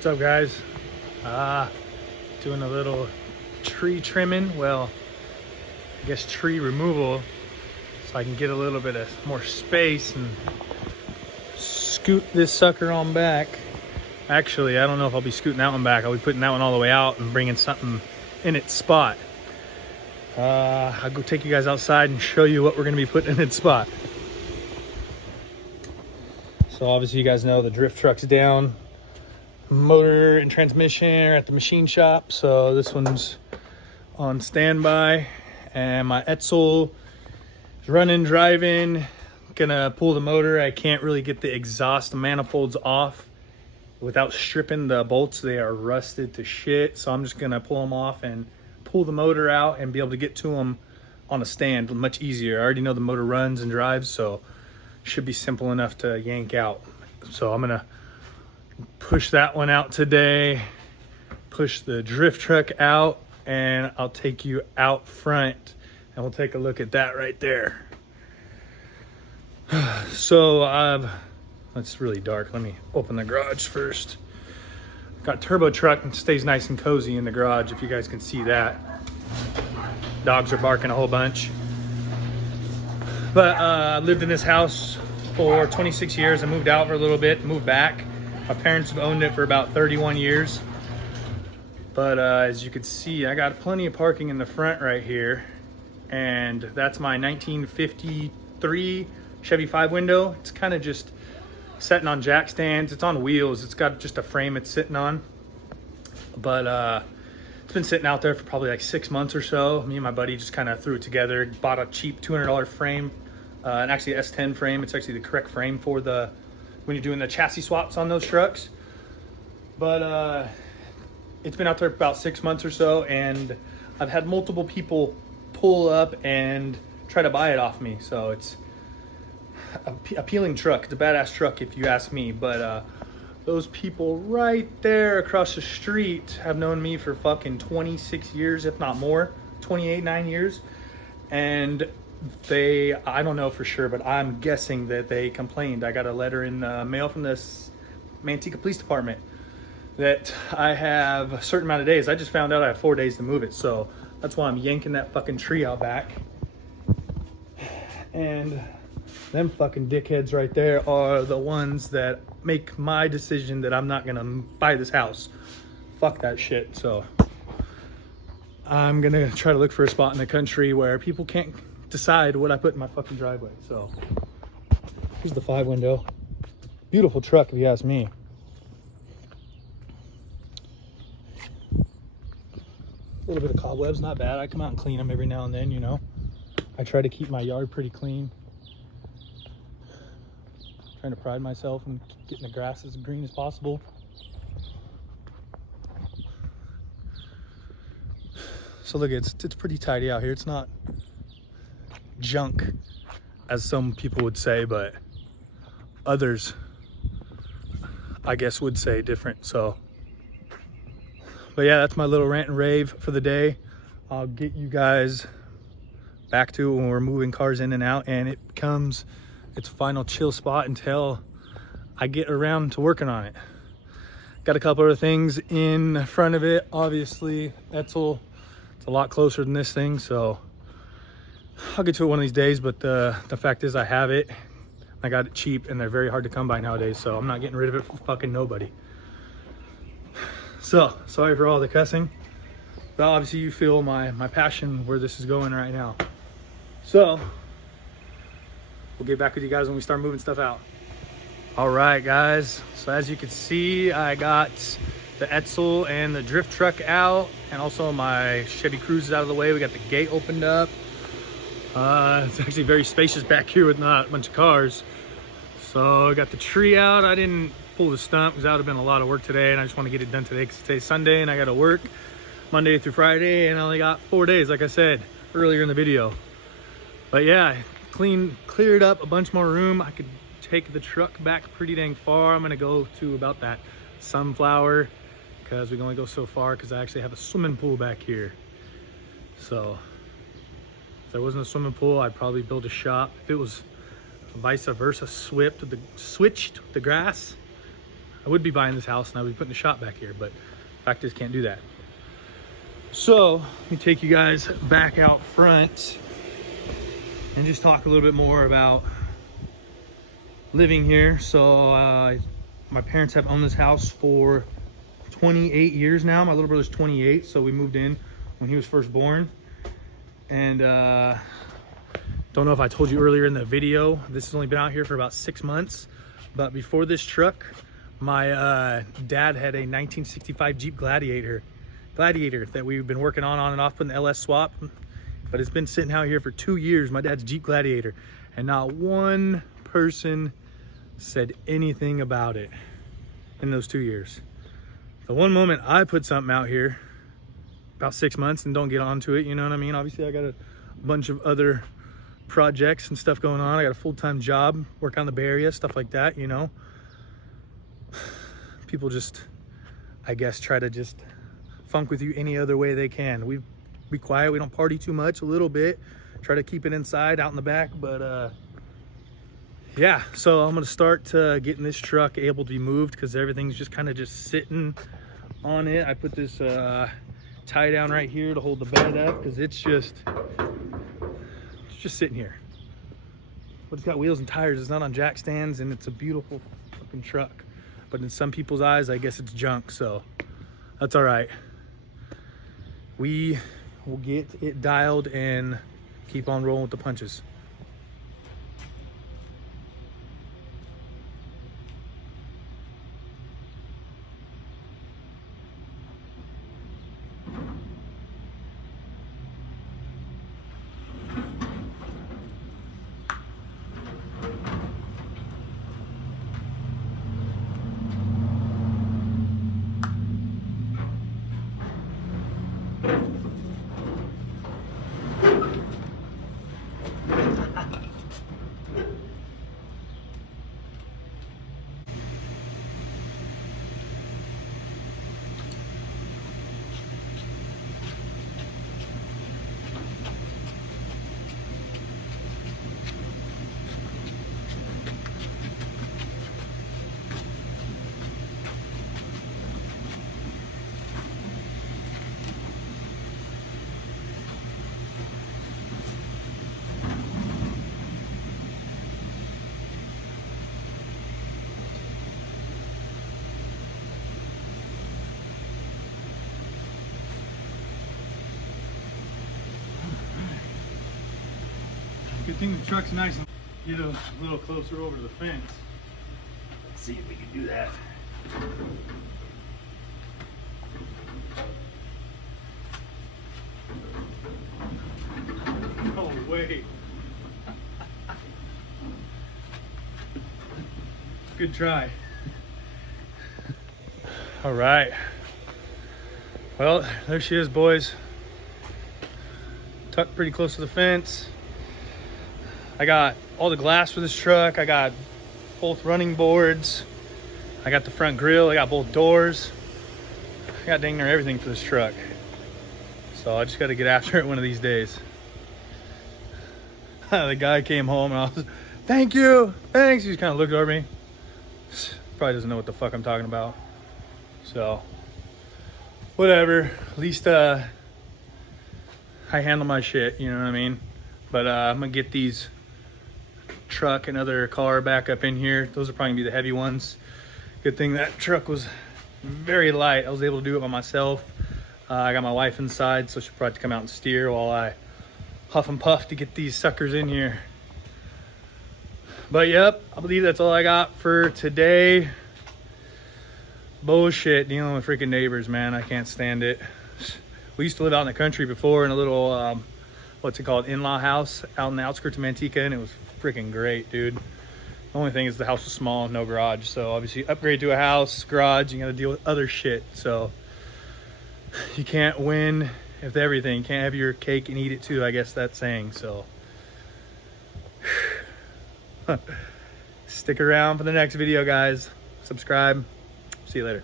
What's up, guys? Doing a little tree trimming. Well, I guess tree removal, so I can get a little bit of more space and scoot this sucker on back. Actually, I don't know if I'll be scooting that one back. I'll be putting that one all the way out and bringing something in its spot. I'll go take you guys outside and show you what we're going to be putting in its spot. So obviously you guys know the drift truck's down. Motor and transmission are at the machine shop, so this one's on standby, and my Etzel is running, driving. Gonna pull the motor. I can't really get the exhaust manifolds off without stripping the bolts. They are rusted to shit, so I'm just gonna pull them off and pull the motor out and be able to get to them on a stand much easier. I already know the motor runs and drives, so it should be simple enough to yank out. So I'm gonna push that one out today, push the drift truck out, and I'll take you out front and we'll take a look at that right there. So it's really dark. Let me open the garage first. Got turbo truck and stays nice and cozy in the garage, if you guys can see that. Dogs are barking a whole bunch. But I lived in this house for 26 years. I moved out for a little bit, moved back. My parents have owned it for about 31 years. But as you can see, I got plenty of parking in the front right here. And that's my 1953 Chevy 5 window. It's kind of just sitting on jack stands. It's on wheels. It's got just a frame it's sitting on. But it's been sitting out there for probably like 6 months or so. Me and my buddy just kind of threw it together, bought a cheap $200 frame, and actually S10 frame. It's actually the correct frame for the when you're doing the chassis swaps on those trucks. But it's been out there for about 6 months or so, and I've had multiple people pull up and try to buy it off me. So it's a appealing truck. It's a badass truck if you ask me. But those people right there across the street have known me for fucking 26 years, if not more, 9 years. And I don't know for sure, but I'm guessing that they complained. I got a letter in the mail from this Manteca Police Department that I have a certain amount of days. I just found out I have 4 days to move it, so that's why I'm yanking that fucking tree out back. And them fucking dickheads right there are the ones that make my decision that I'm not gonna buy this house. Fuck that shit. So I'm gonna try to look for a spot in the country where people can't decide what I put in my fucking driveway. So here's the 5 window. Beautiful truck if you ask me. A little bit of cobwebs, not bad. I come out and clean them every now and then, you know. I try to keep my yard pretty clean. Trying to pride myself in getting the grass as green as possible. So look, it's pretty tidy out here. It's not junk, as some people would say, but others, I guess, would say different. So, but yeah, that's my little rant and rave for the day. I'll get you guys back to when we're moving cars in and out, and it becomes its final chill spot until I get around to working on it. Got a couple other things in front of it. Obviously, Etzel, it's a lot closer than this thing, so I'll get to it one of these days. But the fact is I have it. I got it cheap, and they're very hard to come by nowadays, so I'm not getting rid of it for fucking nobody. So, sorry for all the cussing, but obviously you feel my passion where this is going right now. So we'll get back with you guys when we start moving stuff out. All right, guys. So as you can see, I got the Etzel and the drift truck out, and also my Chevy Cruze is out of the way. We got the gate opened up. It's actually very spacious back here with not a bunch of cars. So I got the tree out. I didn't pull the stump because that would have been a lot of work today, and I just want to get it done today because today's Sunday and I got to work Monday through Friday, and I only got 4 days, like I said earlier in the video. But yeah, cleared up a bunch more room. I could take the truck back pretty dang far. I'm gonna go to about that sunflower because we can only go so far because I actually have a swimming pool back here. So if there wasn't a swimming pool, I'd probably build a shop. If it was vice versa, switched the grass, I would be buying this house and I would be putting the shop back here, but fact is can't do that. So let me take you guys back out front and just talk a little bit more about living here. So my parents have owned this house for 28 years now. My little brother's 28, so we moved in when he was first born. And don't know if I told you earlier in the video, this has only been out here for about 6 months. But before this truck, my dad had a 1965 Jeep Gladiator that we've been working on and off putting the LS swap. But it's been sitting out here for 2 years, my dad's Jeep Gladiator. And not one person said anything about it in those 2 years. The one moment I put something out here, about 6 months, and don't get onto it, you know what I mean? Obviously I got a bunch of other projects and stuff going on. I got a full-time job, work on the Bay Area, stuff like that, you know. People just, I guess, try to just funk with you any other way they can. We be quiet, we don't party too much, a little bit, try to keep it inside, out in the back, but yeah, so I'm gonna start getting this truck able to be moved because everything's just kind of just sitting on it. I put this tie down right here to hold the bed up because it's just sitting here. But it's got wheels and tires, it's not on jack stands, and it's a beautiful fucking truck. But in some people's eyes, I guess it's junk, so that's all right. We will get it dialed and keep on rolling with the punches. Good thing the truck's nice and get a little closer over to the fence. Let's see if we can do that. No way. Good try. All right. Well, there she is, boys. Tucked pretty close to the fence. I got all the glass for this truck. I got both running boards. I got the front grille. I got both doors. I got dang near everything for this truck. So I just got to get after it one of these days. The guy came home and I was, thank you, thanks. He just kind of looked over me. Probably doesn't know what the fuck I'm talking about. So, whatever. At least I handle my shit, you know what I mean? But I'm gonna get these truck and other car back up in here. Those are probably gonna be the heavy ones. Good thing that truck was very light. I was able to do it by myself. I got my wife inside, so she'll probably come out and steer while I huff and puff to get these suckers in here. But yep, I believe that's all I got for today. Bullshit dealing with freaking neighbors, man. I can't stand it. We used to live out in the country before in a little what's it called, in-law house out in the outskirts of Manteca, and it was freaking great, dude. The only thing is the house was small, no garage. So obviously upgrade to a house, garage, you gotta deal with other shit. So you can't win with everything. You can't have your cake and eat it too, I guess that's saying. So stick around for the next video, guys. Subscribe. See you later.